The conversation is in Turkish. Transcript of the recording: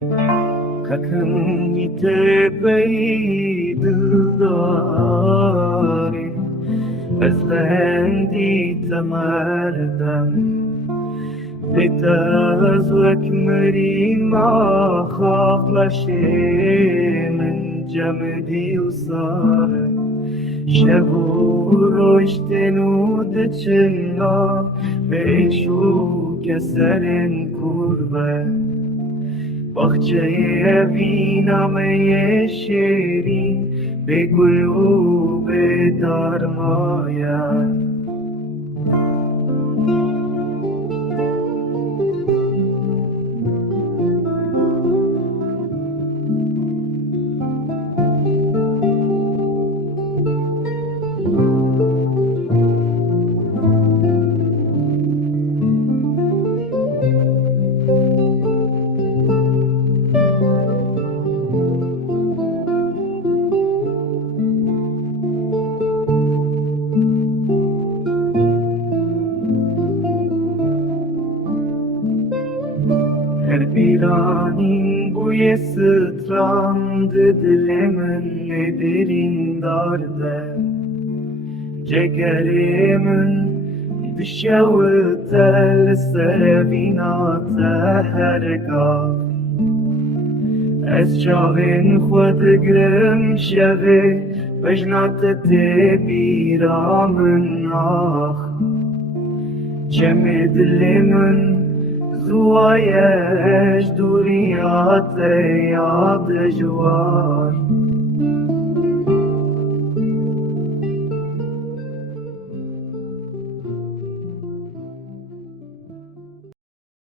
Kakın tepeyi dildari Ezlendi temerdem بتزوك مريم خاف شي من جمدي وصار شبو رشتنو دچنا بيشو كسر كربة بخچه بینام شیرین به گلو به دارماید Her biranin bu yesitrandı dilimin ne derin dardı Cegerimin düşevtel serebinata hergah Ez çavin xwed grim şevê bejnat te bîramın ah Cemê dilê min زوايش دوريات يا دجوار